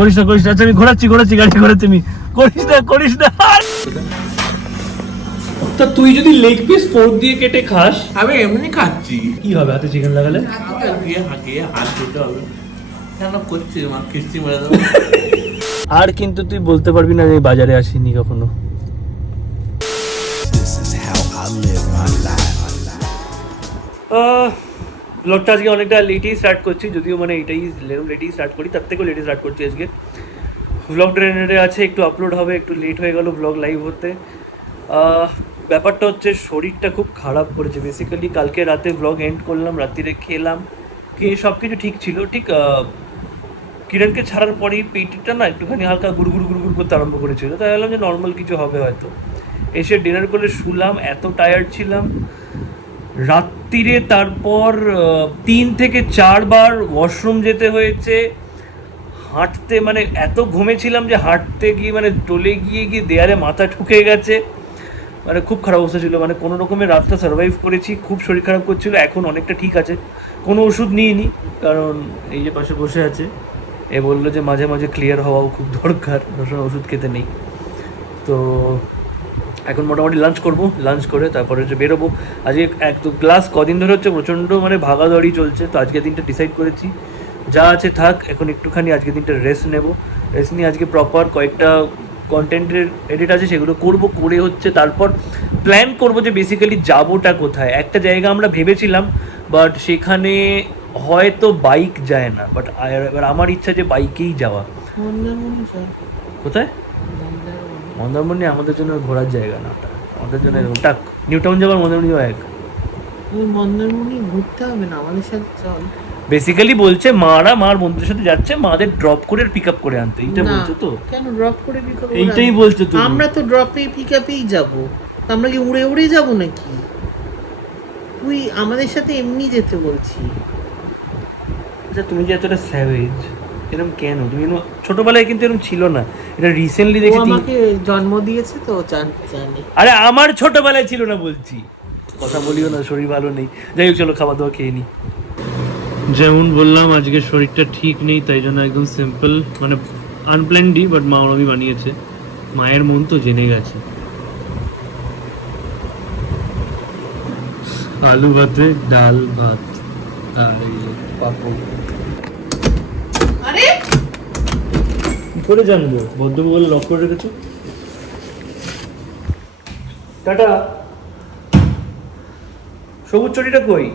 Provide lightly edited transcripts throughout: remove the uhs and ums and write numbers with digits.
করিস না আচ্ছা আমি ঘোরাচ্ছি গাড়ি ঘোরা, তুমি করিস না তা তুই যদি লেগ পিস ফোর্ক দিয়ে কেটে খাস, আমি এমনি খাচ্ছি। কি হবে হাতে চিকেন লাগালে? হাঁকিয়ে হাত দিতে হবে। কেন করছি আমার কিস্তি মেরে দেবো। আর কিন্তু তুই বলতে পারবি না যে আমি বাজারে আসিনি কখনো। ব্লগটা আজকে অনেকটা লেটেই স্টার্ট করছি, যদিও মানে এটাই লেটেই স্টার্ট করি, তার থেকেও লেটে স্টার্ট করছি আজকে। ব্লগ ট্রেনে আছে, একটু আপলোড হবে, একটু লেট হয়ে গেল ব্লগ লাইভ হতে। ব্যাপারটা হচ্ছে শরীরটা খুব খারাপ করেছে বেসিক্যালি। কালকে রাতে ব্লগ এন্ড করলাম, রাত্রিরে খেয়ে সব কিছু ঠিক ছিল, ঠিক কিরণকে ছাড়ার পরেই পেটটা না একটুখানি হালকা গুড়গুড় করতে আরম্ভ করেছিল। তাই ভাবলাম যে নর্মাল কিছু হবে হয়তো। এসে ডিনার করে শুলাম, এত টায়ার্ড ছিলাম রাত্রিরে। তারপর 3 থেকে 4 বার ওয়াশরুম যেতে হয়েছে, হাঁটতে মানে এত ঘুমেছিলাম যে হাঁটতে গিয়ে মানে টলে গিয়ে দেয়ালে মাথা ঠুকে গেছে, মানে খুব খারাপ অবস্থা ছিল। মানে কোনো রকমের রাতটা সার্ভাইভ করেছি, খুব শরীর খারাপ করছিল। এখন অনেকটা ঠিক আছে, কোনো ওষুধ নিইনি, কারণ এই যে পাশে বসে আছে এ বললো যে মাঝে মাঝে ক্লিয়ার হওয়াও খুব দরকার, ওষুধ খেতে নেই। তো এখন মোটামুটি লাঞ্চ করবো, লাঞ্চ করে তারপরে হচ্ছে বেরোবো। আজকে ক্লাস কদিন ধরে হচ্ছে প্রচণ্ড মানে ভাগাদড়ি চলছে, তো আজকে দিনটা ডিসাইড করেছি যা আছে থাক, এখন একটুখানি আজকে দিনটা রেস্ট নেবো। রেস্ট নিয়ে আজকে প্রপার কয়েকটা কন্টেন্টের এডিট আছে সেগুলো করব, করে হচ্ছে তারপর প্ল্যান করব যে বেসিক্যালি যাবোটা কোথায়। একটা জায়গা আমরা ভেবেছিলাম, বাট সেখানে হয়তো বাইক যায় না, বাট এবার আমার ইচ্ছা যে বাইকেই যাওয়া। কোথায়? মন্দারমণি আমাদের জন্য ঘোরার জায়গা না, আমাদের জন্য ওটা নিউ টাউন যাবার, মন্দারমণি এক। মন্দারমণি ঘুরতে হবে না, আমাদের সাথে চল। বেসিক্যালি বলছে মার বন্ধুদের সাথে যাচ্ছে, মাদের ড্রপ করে পিক আপ করে আনতে, এইটা বলছো তো? কেন ড্রপ করে পিক আপ? এইটাই বলছো তো? আমরা তো ড্রপে পিক আপেই যাব, আমরা কি উড়ে যাব নাকি? তুই আমাদের সাথে এমনি যেতে বলছি। আচ্ছা তুমি যে এতটা স্যাভেজ, এরকম কেন? তুমি ছোটবেলায় কিন্তু এরকম ছিল না, এটা রিসেন্টলি দেখেছি। আমাকে জন্ম দিয়েছে তো জানি। আরে আমার ছোটবেলায় ছিল না বলছি, কথা বলিও না, শরীর ভালো নেই। যাই হোক চলো খাওয়া দাওয়া খেয়ে নিই। যেমন বললাম আজকে শরীরটা ঠিক নেই, তাই জন্য একদম সিম্পল মানে আনপ্ল্যান্ডই, বাট মা আমি বানিয়েছে। মায়ের মন তো জেনে গেছে। আলু ভাতে ডাল ভাত আর পাপড়। আরে কি করে জানবো? বদ্ধ বলে লক করে রেখেছো। টাটা। সবুজ চটিটা কই?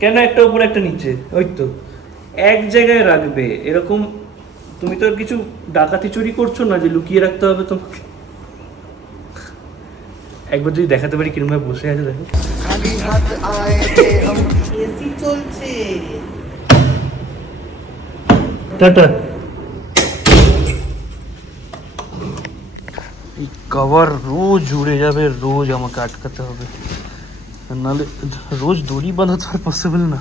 কেন একটা উপরে একটা নিচে? ওই তো এক জায়গায় রাখবে এরকম। তুমি তো কিছু ডাকাতি চুরি করছো না যে লুকিয়ে রাখতে হবে তোমাকে। একবার যদি দেখাতে পারি কিরকম ভাবে বসে আছে, দেখো। এসি চলছে। টাটা। এই কভার রোজ উড়ে যাবে, রোজ আমাকে আটকাতে হবে, নাহলে রোজ দড়ি বাঁধা তো আর পসিবল না।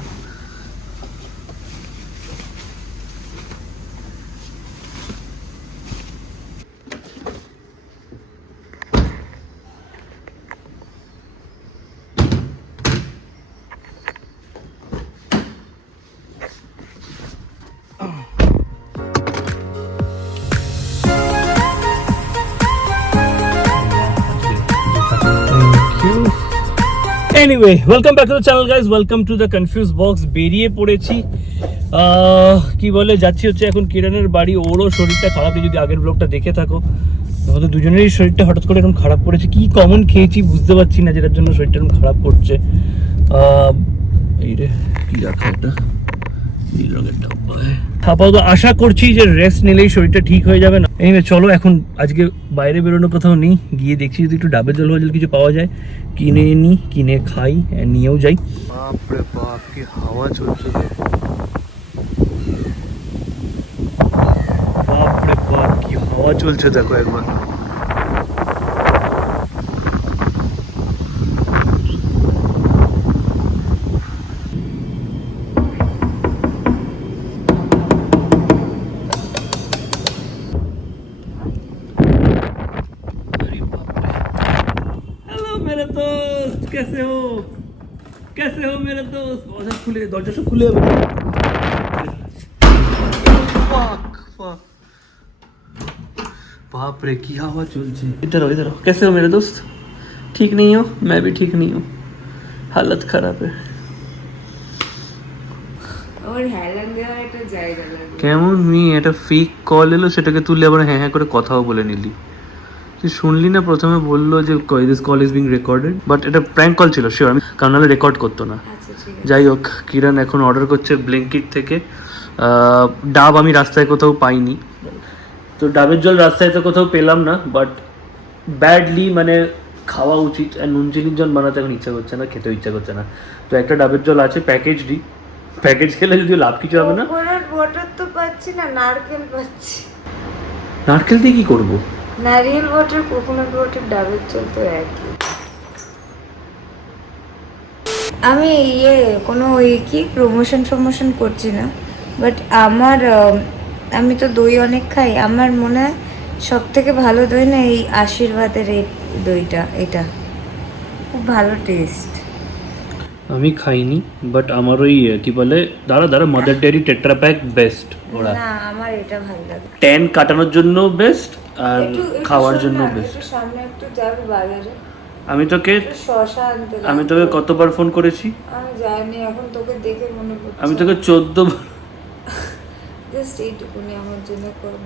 Anyway welcome back to the channel guys, welcome to the confuse box. বেরিয়ে পড়েছি, কি বলে যাচ্ছি হচ্ছে এখন কিরণের বাড়ি। ওরও শরীরটা খারাপ, যদি আগের ব্লগটা দেখে থাকো তাহলে দুজনেরই শরীরটা হঠাৎ করে এরকম খারাপ করেছে। কি কমন খেয়েছি বুঝতে পারছি না, যেটার জন্য শরীরটা এরকম খারাপ করছে। এই রে কি রাখা এটা, নীল রঙের ডাব্বা। আপাতত আশা করছি যে রেস্ট নিলেই শরীরটা ঠিক হয়ে যাবে না। এনিওয়ে চলো, এখন আজকে বাইরে বেরোনোর কোথাও নেই, গিয়ে দেখছি যদি একটু ডাবের জল জল কিছু পাওয়া যায়, কিনে খাই, নিয়েও যাই। বাপরে বাপ কি হাওয়া চলছে, বাপরে বাপ কি হাওয়া চলছে দেখো একবার। मेरे दोस्त कैसे हो मेरे दोस्त? दरवाजा खुले दरवाजा सब खुले। बाप रे की हवा चलती। इधर हो इधर हो। कैसे हो मेरे दोस्त? ठीक नहीं हो? मैं भी ठीक नहीं हूँ, हालत खराब है। ওর হেলান দেওয়ার একটা জায়গা লাগে। কেমন মেয়ে, একটা ফেক কল এলো, সেটাকে তুলে আবার হ্যাঁ হ্যাঁ করে কথাও বলে নিলি। তুই শুনলি না, প্রথমে বললো যে this call is being recorded, but এটা প্র্যাঙ্ক কল ছিল শিওর, আমি কারণ নাহলে রেকর্ড করতো না। আচ্ছা ঠিক আছে। যাই হোক, কিরণ এখন অর্ডার করছে ব্লিঙ্কিট থেকে। ডাব আমি রাস্তায় কোথাও পাইনি, তো ডাবের জল রাস্তায় তো কোথাও পেলাম না, বাট ব্যাডলি মানে খাওয়া উচিত। আর নুন চিনির জল বানাতে এখন ইচ্ছা করছে না, খেতেও ইচ্ছা করছে না। তো একটা ডাবের জল আছে প্যাকেজ ডি, প্যাকেজ খেলে যদি লাভ কিছু হবে না। কোকোনাট ওয়াটার তো পাচ্ছি না, নারকেল পাচ্ছি। নারকেল দিয়ে কি করবো? নারিয়েল ওয়াটার, কোকোনাট ওয়াটার, ডাবের জল তো একই। আমি কোনো কি প্রমোশন করছি না, বাট আমি তো দই অনেক খাই। আমার মনে হয় সব থেকে ভালো দই না এই আশীর্বাদের এই দইটা, এটা খুব ভালো টেস্ট। আমি খাইনি, বাট আমার ওই কি বলে দাঁড়া mother dairy tetra pack best. ওরা না, আমার এটা ভালো লাগে। ট্যান কাটানোর জন্য বেস্ট, আর খাওয়ার জন্য শোন না, বেস্ট। একটু সামনে একটু যাবে বাজারে, আমি তোকে শশা আনতে আমি লাগবে। তোকে কতবার ফোন করেছি? আমি জানি, এখন তোকে দেখে মনে পড়ছে। আমি তোকে 14 বার জাস্ট এইটুকুনি আমার জন্য করুন।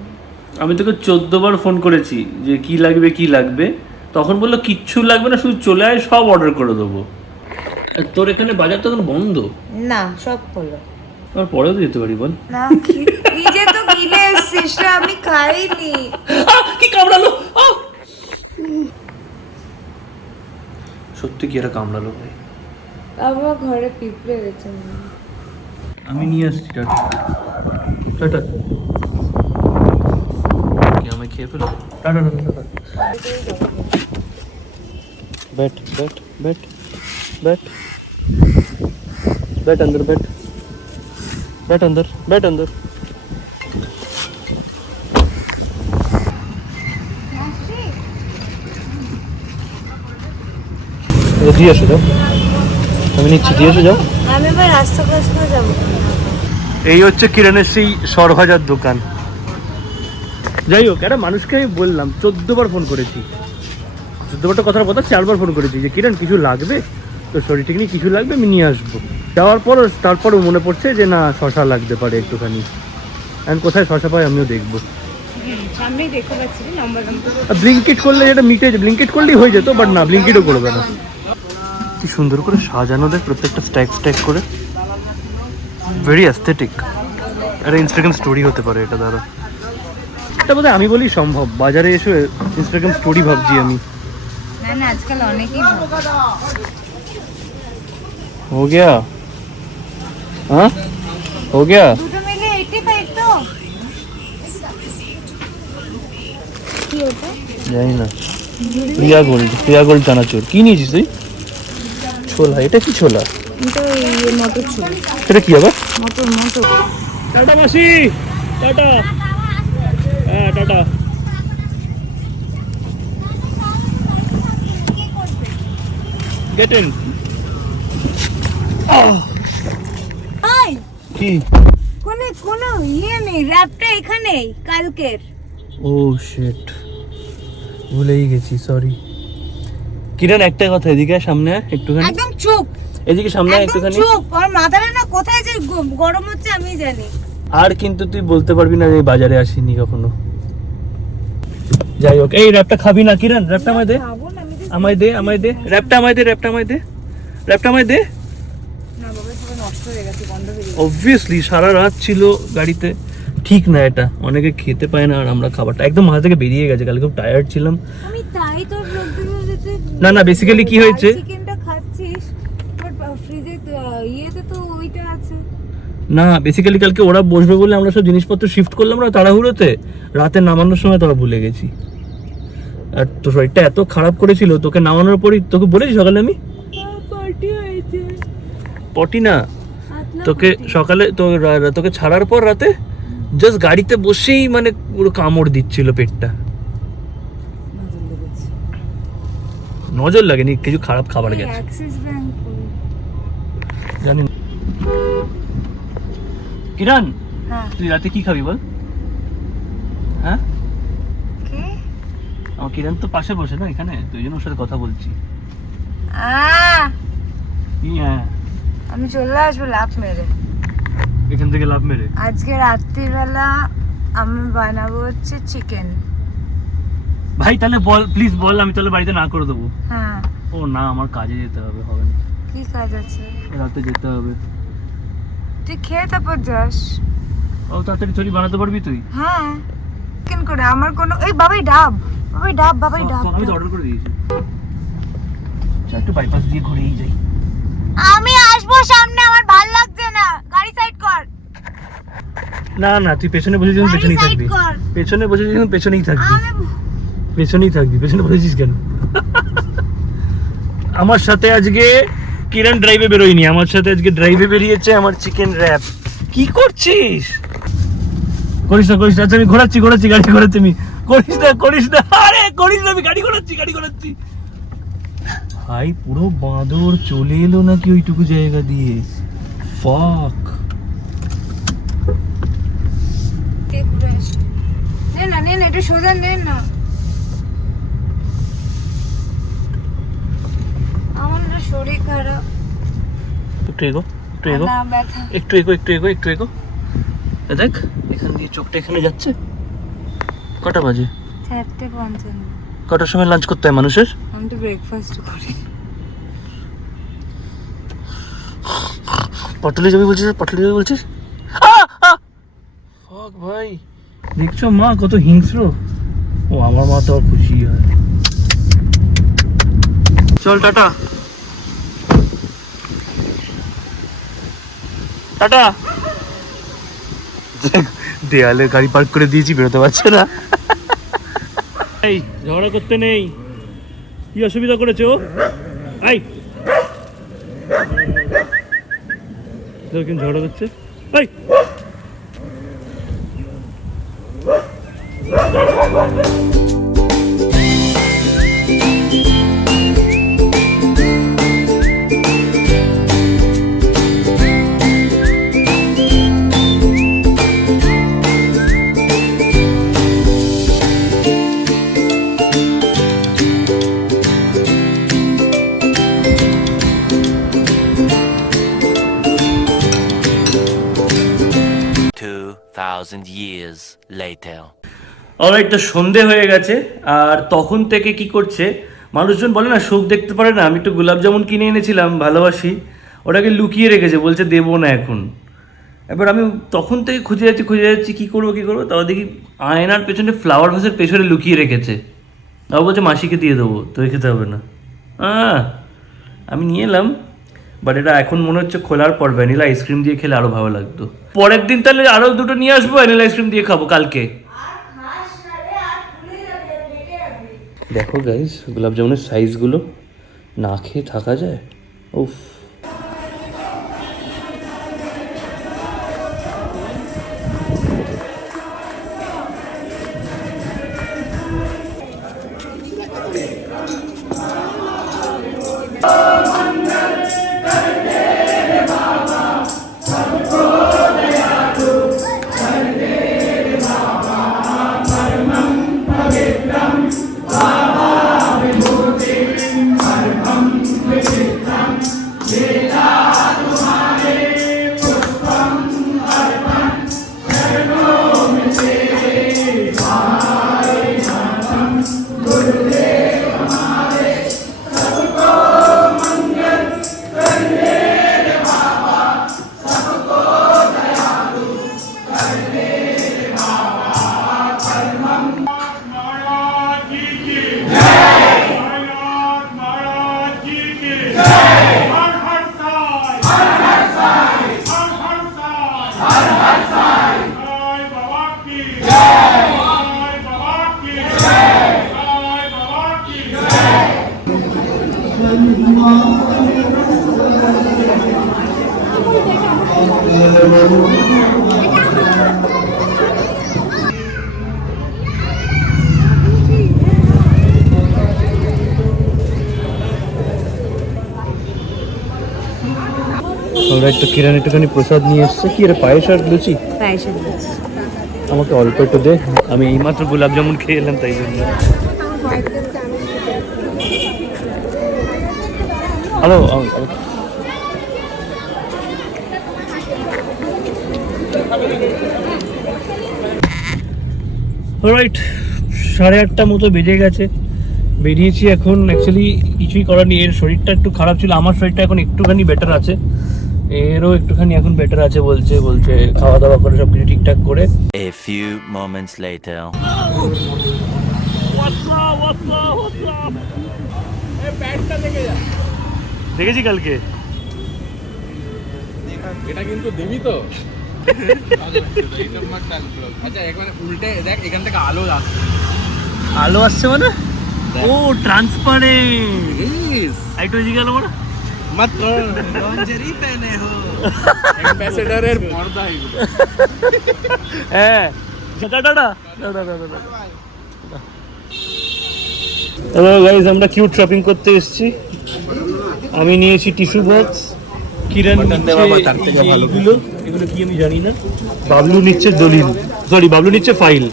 আমি তোকে 14 বার ফোন করেছি যে কি লাগবে, তখন বললো কিচ্ছু লাগবে না, শুধু চলে আয়, সব অর্ডার করে দেবো। আর তোর এখানে বাজার তো এখন বন্ধ। না, সব হলো। আর পরেও তো যেতে পারি, বল। না, নিজে তো কিনে এসছিস না, আমি খাইনি। কি কামড়ালো! সত্যি কি এরা কামড়ালো ভাই? আমার ঘরে পিঁপড়ে গেছে। আমি নিয়ে আসছি। Tata tata. কি আমি খেয়ে ফেলো? Tata tata tata. बैठ बैठ बैठ बैठ बैठ अंदर बैठ बैठ अंदर बैठ अंदर। দিয়ে এসো, যাও, আমি নিচ্ছি, দিয়ে এসো, যাও। আমি এবার রাস্তা ক্রস করে যাবো। এই হচ্ছে কিরণের সেই সরভাজার দোকান। যাই হোক, একটা মানুষকে আমি বললাম 14 বার ফোন করেছি, 14 বারটা কথার কথা 4 বার ফোন করেছি যে কিরণ কিছু লাগবে, তো শরীর ঠিক নেই, কিছু লাগবে, আমি নিয়ে আসবো। যাওয়ার পর তারপরও মনে পড়ছে যে না, শশা লাগতে পারে একটুখানি। এখন কোথায় শশা পাই আমিও দেখবো। সামনেই দেখতে পাচ্ছি নাম্বার। ব্লিঙ্কিট করলে যেটা মিটে, ব্লিঙ্কিট করলেই হয়ে যেত, বাট না, ব্লিঙ্কিটও করবে না। কি সুন্দর করে সাজানো দেখ, প্রত্যেকটা স্ট্যাক করে, ভেরি অ্যাস্থেটিক। একটা ইনস্টাগ্রাম স্টোরি হতে পারে এটা, দাঁড়া। এটা বোধহয় আমি বলি সম্ভব, বাজারে এসে ইনস্টাগ্রাম স্টোরি ভাবছি আমি। না না, আজকাল অনেকেই हो गया? हाँ हो गया? দুটো মিলে 85 তো কি ওটা? জানি না। প্রিয়া গোল্ড চানাচুর কি নিয়েছিস তুই? ছোলা, এটা কি ছোলা? এটা মটর ছিল। এটা কি আবার? মটর। টাটা মাসি, টাটা। হ্যাঁ টাটা। Get in. হাই, কি? কোনো নেই, র্যাপটা এখানেই কালকের। ও শিট, ভুলেই গেছি, সরি। কিরণ একটা কথা, এদিকে সামনে একটুখানি, একদম চুপ, এদিকে সামনে একদম একটুখানি। চুপ। আমার মাথাটা না কোথায় যে গরম হচ্ছে আমি জানি। আর কিন্তু তুই বলতে পারবি না যে বাজারে আসিনি কখনো। যাই হোক, এই র্যাপটা খাবি না কিরণ? র্যাপটা আমায় দে, খাবো না আমি। আমায় দে র্যাপটা আমায় দে। না বাবা, সব নষ্ট হয়ে গেছে, বন্ধ হয়ে গেছে। অবভিয়াসলি সারা রাত ছিল গাড়িতে, ঠিক না এটা। অনেকে খেতে পায় না, আর আমরা খাবারটা একদম মাথা থেকে বেরিয়ে গেছে। কালকে খুব টায়ার্ড ছিলাম। আমি তাই তোর লোকদের মধ্যে না বেসিক্যালি কি হয়েছে, চিকেনটা খাচ্ছিস, বাট ফ্রিজে ইয়েতে তো ওইটা আছে। না বেসিক্যালি কালকে ওরা বসবে বলে আমরা সব জিনিসপত্র শিফট করলাম না তাড়াহুড়োতে, রাতে নামানোর সময় তোরা ভুলে গেছি। আর তোর শরীরটা এত খারাপ করেছিল, তোকে নামানোর পরই তোকে বলেছি সকালে আমি পার্টি হয়েছে। পটি না, তোকে সকালে তোকে ছাড়ার পর রাতে জাস্ট গাড়িতে বসেই মানে পুরো কামড় দিচ্ছিল পেটটা। নজর লাগেনি, কিছু খারাপ খাবার গেছে অ্যাক্সিস ব্যাংক জানি না। কিরণ, হ্যাঁ তুই রাতে কি খাবি বল? হ্যাঁ কে? আমার কিরণ তো পাশে বসে না এখানে, তো ওই জন্য ওর সাথে কথা বলছি। কি হ্যাঁ? আমি চলে আসবো লাফ মেরে। এখান থেকে লাভ মেরে? আজকে রাত্রিবেলা আমি বানাবো হচ্ছে চিকেন। ভাই তাহলে বল, প্লিজ বল, আমি তাহলে বাড়িতে না করে দেবো। হ্যাঁ। ও না, আমার কাজে যেতে হবে, হবে না, কি কাজ আছে? রাতে যেতে হবে। তুই খেয়ে তারপর যাস। ও তাড়াতাড়ি থরি বানাতে পারবি তুই? হ্যাঁ চিকেন করে আমার কোনো এই বাবাই ডাব, বাবাই ডাব, বাবাই ডাব। আমি তো অর্ডার করে দিয়েছি। চল একটু বাইপাস দিয়ে ঘুরেই যাই। আমি আসবো সামনে, আমার ভাল লাগছে না, গাড়ি সাইড কর। না না, তুই পেছনে বসে যখন পেছনেই গাড়ি থাকবি, side কর। পেছনে বসে যখন পেছনেই থাকবি, আমি পেছনেই থাকবি, পেছনে বসেছিস কেন? আমার সাথে আজকে কিরণ ড্রাইভে বেরোয়নি, আমার সাথে আজকে ড্রাইভে বেরিয়েছে আমার চিকেন র্যাপ। কি করছিস? করিস না করিস না, আচ্ছা আমি ঘোরাচ্ছি গাড়ি ঘোরাচ্ছি, আমি করিস না, আরে করিস না, আমি গাড়ি ঘোরাচ্ছি। ভাই পুরো বাঁদর চলে এলো নাকি ওইটুকু জায়গা দিয়ে? ফাক। নে না একটু সোজা নে না। আমার না শরীর খারাপ। একটু এগো না ব্যথা। একটু এগো। দেখ এখান দিয়ে চোখটা এখানে যাচ্ছে। কটা বাজে? 4:55। কটার সময় লাঞ্চ করতে হয় মানুষের? আমি তো ব্রেকফাস্ট করি। পটলে যাবি বলছিস? ফাক ভাই, দেখছো মা কত হিংস্র। ও আমার মা তো আর খুশি হয়। চল টাটা। দেয়ালে গাড়ি পার্ক করে দিয়েছি, বেরোতে পারছে না। এই ঝগড়া করতে নেই, কি অসুবিধা করেছো? আই ঝগড়া করছে। এই years later. অলরাইট, তো সন্ধে হয়ে গেছে, আর তখন থেকে কি করছে মানুষজন বলে না শোক দেখতে পারে না, আমি একটু গোলাপ জামুন কিনে এনেছিলাম, ভালোবাসি, ওটাকে লুকিয়ে রেখেছে, বলছে দেবো না এখন। এবার আমি তখন থেকে খুঁজে যাচ্ছি কি করবো, তাও দেখি আয়নার পেছনে ফ্লাওয়ার ভাসের পেছনে লুকিয়ে রেখেছে। তাও বলছে মাসিকে দিয়ে দেবো, তোকে খেতে হবে না। আমি নিয়ে এলাম, বাট এটা এখন মনে হচ্ছে খোলার পর ভ্যানিলা আইসক্রিম দিয়ে খেলে আরো ভালো লাগতো। পরের দিন তাহলে আরো দুটো নিয়ে আসবো, ভ্যানিলা আইসক্রিম দিয়ে খাবো কালকে। দেখো গাইস, গোলাপ জামুনের সাইজগুলো, না খেয়ে থাকা যায়? উফ। অলরাইট, তো কিরণ একটুখানি প্রসাদ নিয়ে এসছে। কি রে, পায়েস আর লুচি? পায়েসের লুচি। আমাকে অল্প একটু দে, আমি এইমাত্র গোলাপ জামুন খেয়ে এলাম তাই জন্য। হ্যালো, রাইট 8:30 মতো বেজে গেছে, বেরিয়েছি এখন। অ্যাকচুয়ালি কিছুই করার নেই, এর শরীরটা একটু খারাপ ছিল, আমার শরীরটা এখন একটুখানি বেটার আছে, এরও একটুখানি এখন বেটার আছে বলছে খাওয়া দাওয়া করে সব কিছু ঠিকঠাক করে। A few moments later. দেখেছি কালকে, এটা কিন্তু দেবি তো। আচ্ছা একবারে উল্টে দেখ, এখান থেকে আলো আসছে। আলো আসছে মানে ও ট্রান্সপারেন্ট, একটু এদিকে গেল মানে मत लॉन्जरी पहने हो, एम्बेसडर पर्दा एগুলো। হ্যাঁ হ্যালো গাইজ, আমরা কিউট শপিং করতে এসেছি। আমি নিয়েছি টিস্যু বক্স, কিরণ এগুলো এগুলো কি আমি জানি না। বাবলু নিচ্ছে দলিল, সরি বাবলু নিচ্ছে ফাইল।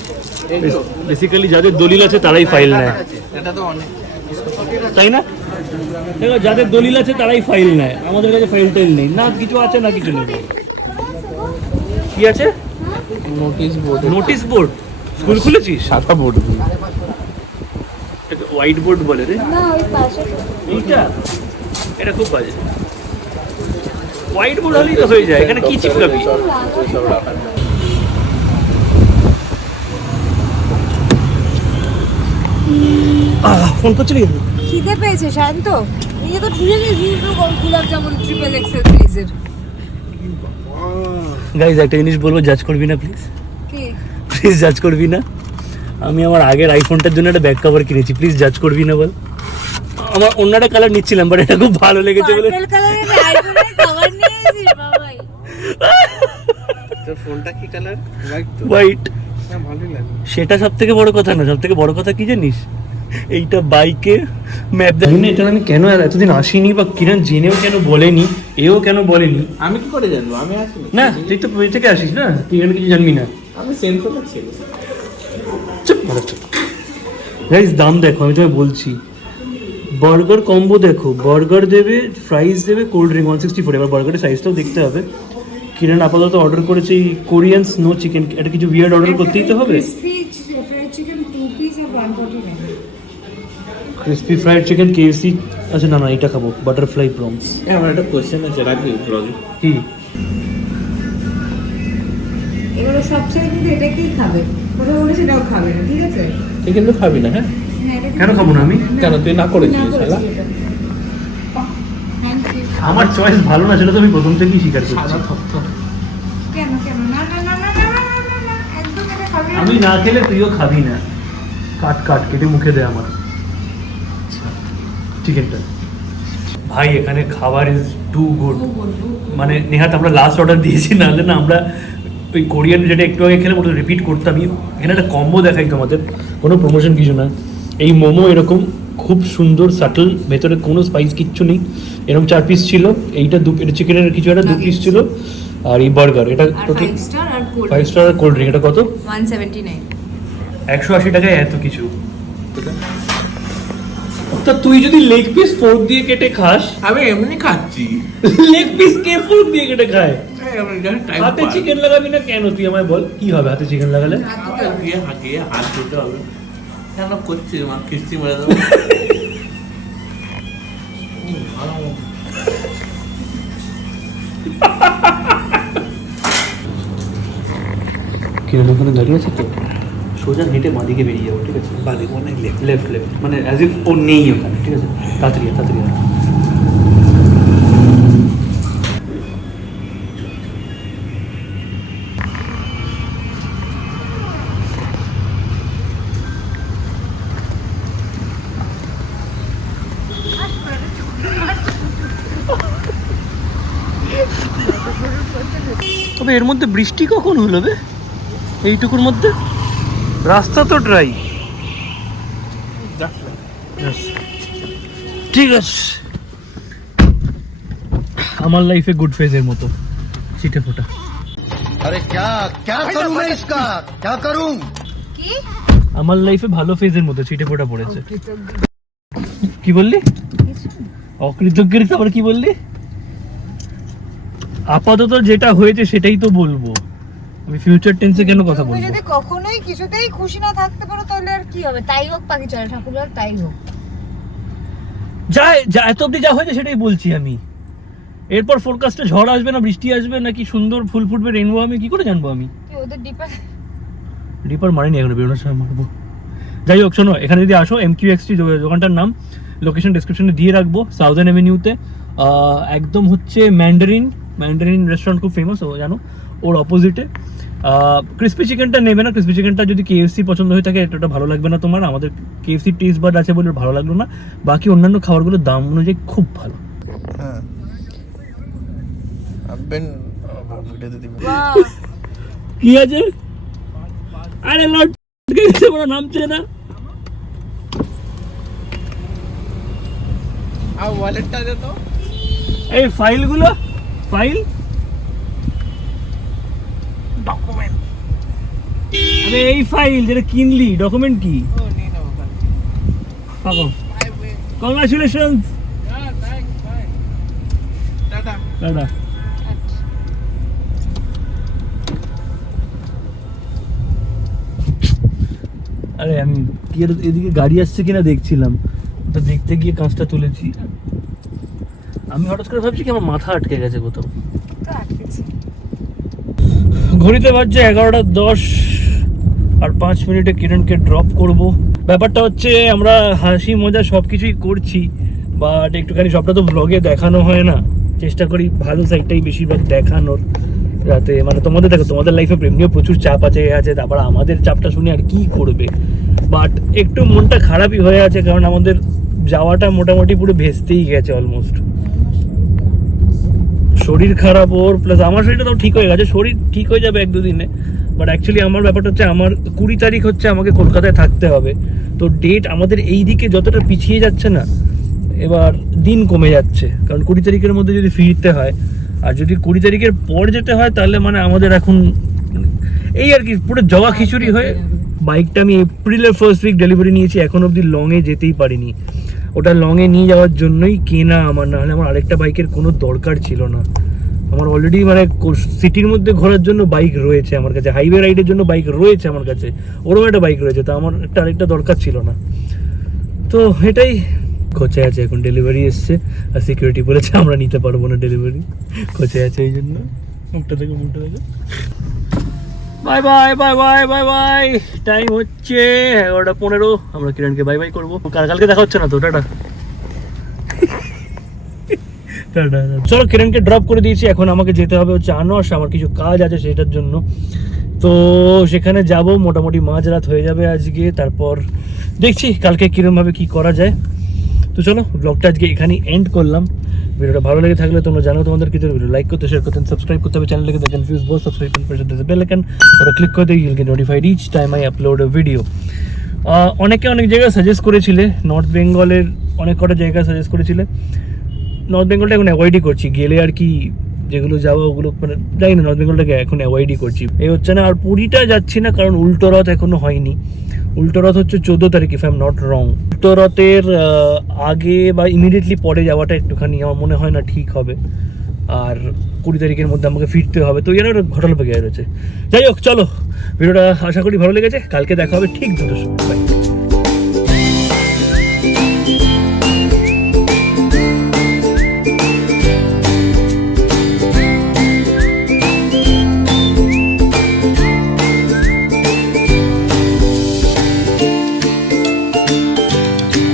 বেসিক্যালি যাদের দলিল আছে তারাই ফাইল নেয়, এটা তো অনেক, তাই না? দেখো যাদের দলিল আছে তারাই ফাইল নেয়, আমাদের কাছে ফাইল টাইল নেই, না কিছু আছে না কিছু নেই। কি আছে? Notice board, notice board. School খুলেছিস? সাদা বোর্ড, হোয়াইট বোর্ড বলে রে না ওই পাশে এইটা, এটা খুব বাজে। হোয়াইট বোর্ড হলেই তো হয়ে যায়, এখানে কি চিপকাবি? ফোন করছিলি? খিদে পেয়েছে শান্ত, এই তো ঠুলে দিয়েছিস গোলাপ জামুন ট্রিপল এক্সেল সাইজের। গাইজ একটা জিনিস বলবো, জাজ করবি না প্লিজ, কি প্লিজ জাজ করবি না। আমি আমার আগের আইফোনটার জন্য একটা ব্যাক কভার কিনেছি, প্লিজ জাজ করবি না বল। আমার অন্যটা কালার নিচ্ছিলাম, বাট এটা খুব ভালো লেগেছে বলে। পার্পল কালারের আইফোনের কভার নিয়েছিস বাবাই? তোর ফোনটা কি কালার? হোয়াইট তো? হোয়াইট। হ্যাঁ ভালোই লাগে। সেটা সব থেকে বড় কথা না, সব থেকে বড় কথা কি জানিস, এইটা বাইকে ম্যাপ দেখি না। এটা আমি কেন এতদিন আসিনি, বা কিরণ জেনেও কেন বলেনি, এও কেন বলেনি। আমি কি করে জানবো? আমি আসিনি না তুই তো বই থেকে আসিস না, তুই এখানে কিছু জানবি না। আমি সেন্সরটা ছিল। চুপ মারা চুপ। গাইস দাম দেখো, আমি তোমায় বলছি, বার্গার কম্বো দেখো, বার্গার দেবে, ফ্রাইজ দেবে, কোল্ড ড্রিঙ্ক 164। এবার বার্গারের সাইজটাও দেখতে হবে। কিরণ আপাতত অর্ডার করেছে কোরিয়ান স্নো চিকেন, এটা কিছু উইয়ার্ড অর্ডার করতেই তো হবে। ফ্রাইড চিকেন 2 পিস আর 149। Crispy fried chicken KFC. আচ্ছা না এটা খাবো, বাটারফ্লাই প্রনস। আমার একটা কোশ্চেন আছে, রাখবি ব্লগে? কি? এবারে সবচেয়ে কিন্তু এটাকেই খাবে, কথা বলে সেটাও খাবে না, ঠিক আছে? তুই কিন্তু খাবি না? হ্যাঁ হ্যাঁ এটা কেন খাবো না আমি? কেন তুই না করেছিস শালা? আমার চয়েস ভালো না, সেটা তো আমি প্রথম থেকেই স্বীকার করছি। কেন কেন না না না না না না না, একদম এটা খাবে না। আমি না খেলে তুইও খাবি না। কাট কাট কেটে মুখে দে আমার চিকেনটা। ভাই এখানে খাবার ইজ টু গুড, মানে নেহাত আমরা লাস্ট অর্ডার দিয়েছি, নাহলে না আমরা ওই কোরিয়ান যেটা একটু আগে খেলাম ওটা রিপিট করতামই। এখানে একটা কম্বো দেখাই তোমাদের, কোনো প্রমোশন কিছু না। এই মোমো এরকম খুব সুন্দর সাটল, ভেতরে কোনো স্পাইস কিচ্ছু নেই, এরকম 4 পিস ছিল। এইটা এটা চিকেনের কিছু একটা 2 পিস ছিল। আর এই বার্গার এটা টোটাল 5 স্টার আর কোল্ড 5 স্টার আর কোল্ড ড্রিঙ্ক। এটা কত? 179। 180 টাকায় এত কিছু। তা তুই যদি লেগ পিস ফোর্ক দিয়ে কেটে খাস, আমি এমনি খাচ্ছি। লেগ পিস কে ফোর্ক দিয়ে কেটে খায়? টাইম হাতে চিকেন লাগাবি না কেন? তুই আমায় বল কি হবে হাতে চিকেন লাগালে? গিয়ে হাত ধুতে হবে। কেন করছিস? আমার কিস্তি মেরে দেবো। কিরণ ওখানে দাঁড়িয়ে আছে তো, সোজা হেঁটে বাঁদিকে বেরিয়ে যাবো, ঠিক আছে? বাঁদিকে মানে লেফট লেফট, মানে অ্যাজ ইফ ও নেই ওখানে, ঠিক আছে? তাড়াতাড়ি তাড়াতাড়ি। তবে এর মধ্যে বৃষ্টি কখন হলো বে? এইটুকুর মধ্যে রাস্তা তো ড্রাই। ঠিক আছে, আমার লাইফে গুড ফেজের মতো ছিটে ফোটা। अरे क्या क्या करूं मैं इसका क्या करूं কি আমার লাইফে ভালো ফেজের মধ্যে ছিটে ফোটা পড়েছে। কি বললি? অকৃতজ্ঞের আবার কি বললি? আপাতত যেটা হয়েছে সেটাই তো বলবো, আমি ফিউচার টেন্সে কেন কথা তুমি বলবো? যদি কখনোই কিছুতেই খুশি না থাকতে পারো তাহলে আর কি হবে? তাই হোক পাখি চলে ঠাকুর আর তাই হোক। যা এত অব্দি যা হয়েছে সেটাই বলছি আমি। এরপর ফোরকাস্টে ঝড় আসবে না বৃষ্টি আসবে নাকি সুন্দর ফুল ফুটবে রেনবো আমি কি করে জানবো? আমি কি ওদের রিপার মারিনি এখন, বেরোনোর সময় মারবো। যাই হোক শোনো, এখানে যদি আসো MQXT দোকানটার নাম লোকেশন ডেসক্রিপশনে দিয়ে রাখবো, সাউদার্ন অ্যাভিনিউতে একদম হচ্ছে ম্যান্ডারিন রেস্টুরেন্ট খুব ফেমাস, ও জানো, ওর অপোজিটে। ক্রিসপি চিকেনটা নেবে না, ক্রিসপি চিকেনটা যদি KFC পছন্দ হয়ে থাকে এটা ভালো লাগবে না তোমার, আমাদের KFC টেস্ট বাড আছে বলে ভালো লাগলো না, বাকি অন্যান্য খাবারগুলোর দাম অনুযায়ী খুব ভালো। হ্যাঁ আবেন ভিডিওতে দিবি। কি আছে? আরে লট গেছে বড় নামছে না। আর ওয়ালেটটা দে তো। এই ফাইলগুলো, ফাইল ডকুমেন্ট, আরে এই ফাইল যেটা কিনলি ডকুমেন্ট কি? ও নি না ওখানে। পাগল। কংগ্রাচুলেশনস। হ্যাঁ থ্যাঙ্কস বাই টাটা। টাটা। আরে আমি কি এদিকে গাড়ি আসছে কিনা দেখছিলাম, তো দেখতে গিয়ে কাঁচটা তুলেছি। আমি হঠাৎ করে ভাবছি কি আমার মাথা আটকে গেছে কোথাও। তো আটকেছি। ঘড়িতে বাজছে 11:10 আর 5 মিনিটে কিরণকে ড্রপ করব। ব্যাপারটা হচ্ছে আমরা হাসি মজা সব কিছুই করছি, বাট একটুখানি সবটা তো ব্লগে দেখানো হয় না, চেষ্টা করি ভালো সাইডটাই বেশিরভাগ দেখানোর, যাতে মানে তোমাদের দেখো তোমাদের লাইফে এমনিও প্রচুর চাপ আছে, তারপর আমাদের চাপটা শুনে আর কি করবে। বাট একটু মনটা খারাপই হয়ে আছে, কারণ আমাদের যাওয়াটা মোটামুটি পুরো ভেস্তেই গেছে অলমোস্ট। শরীর খারাপ ওর, প্লাস আমার শরীরটা তো ঠিক হয়ে গেছে, শরীর ঠিক হয়ে যাবে 1-2 দিনে। বাট অ্যাকচুয়ালি আমার ব্যাপারটা হচ্ছে আমার 20 তারিখ হচ্ছে আমাকে কলকাতায় থাকতে হবে, তো ডেট আমাদের এই দিকে যতটা পিছিয়ে যাচ্ছে না, এবার দিন কমে যাচ্ছে, কারণ 20 তারিখের মধ্যে যদি ফিরতে হয়, আর যদি 20 তারিখের পর যেতে হয় তাহলে মানে আমাদের এখন এই আর কি পুরো জবা খিচুড়ি হয়ে। বাইকটা আমি এপ্রিলের ফার্স্ট উইক ডেলিভারি নিয়েছি, এখন অবধি লংয়ে যেতেই পারিনি। ওটা লংয়ে নিয়ে যাওয়ার জন্যই কেনা আমার, না হলে আমার আরেকটা বাইকের কোনো দরকার ছিল না। আমার অলরেডি মানে সিটির মধ্যে ঘোরার জন্য বাইক রয়েছে আমার কাছে, হাইওয়ে রাইডের জন্য বাইক রয়েছে আমার কাছে, ওরকম একটা বাইক রয়েছে, তো আমার একটা আরেকটা দরকার ছিল না। তো এটাই খোঁচে আছে, এখন ডেলিভারি এসছে আর সিকিউরিটি বলেছে আমরা নিতে পারবো না ডেলিভারি, খোঁচে আছে এই জন্য। মুখটা দেখো। Bye bye bye bye bye bye, time হচ্ছে 11:15, আমরা কিরণকে বাই বাই করবো, কালকে দেখা হচ্ছে না তো, টাটা। চলো কিরণকে ড্রপ করে দিয়েছি, এখন আমাকে যেতে হবে হচ্ছে আনোয়ার, আমার কিছু কাজ আছে সেটার জন্য, তো সেখানে যাব, মোটামুটি মাঝরাত হয়ে যাবে আজকে, তারপর দেখছি কালকে কিরমভাবে কি করা যায়। তো চলো ব্লগটা আজকে এখানেই এন্ড করলাম। ভিডিওটা ভালো লেগে থাকলে তোমরা জানো তোমাদের কিছু ভিডিও লাইক করতে, শেয়ার করতে, সাবস্ক্রাইব করতে হবে চ্যানেলকে, দেখেন কনফিউজ বল সাবস্ক্রাইব করতে প্রেস দ্য বেল আইকন আর ক্লিক করে দিয়ে you'll get notified each time I upload a video. অনেকে অনেক জায়গায় সাজেস্ট করেছিলে, নর্থ বেঙ্গলের অনেক কটা জায়গায় সাজেস্ট করেছিলে, নর্থ বেঙ্গলটা এখন অ্যাভয়েডই করছি, গেলে আর কি যেগুলো যাওয়া ওগুলো মানে যাই না, নর্থ বেঙ্গলটাকে এখন অ্যাভয়েডই করছি, এই হচ্ছে না। আর পুরীটা যাচ্ছি না কারণ উল্টো রথ এখনো হয়নি, উল্টো রথ হচ্ছে 14 তারিখ if I am not wrong. উল্টো রথের আগে বা ইমিডিয়েটলি পরে যাওয়াটা একটুখানি আমার মনে হয় না ঠিক হবে, আর 20 তারিখের মধ্যে আমাকে ফিরতে হবে, তো এর ঘটল পেয়ে রয়েছে। যাই হোক চলো, ভিডিওটা আশা করি ভালো লেগেছে, কালকে দেখা হবে ঠিক 2টার সময়। বাই।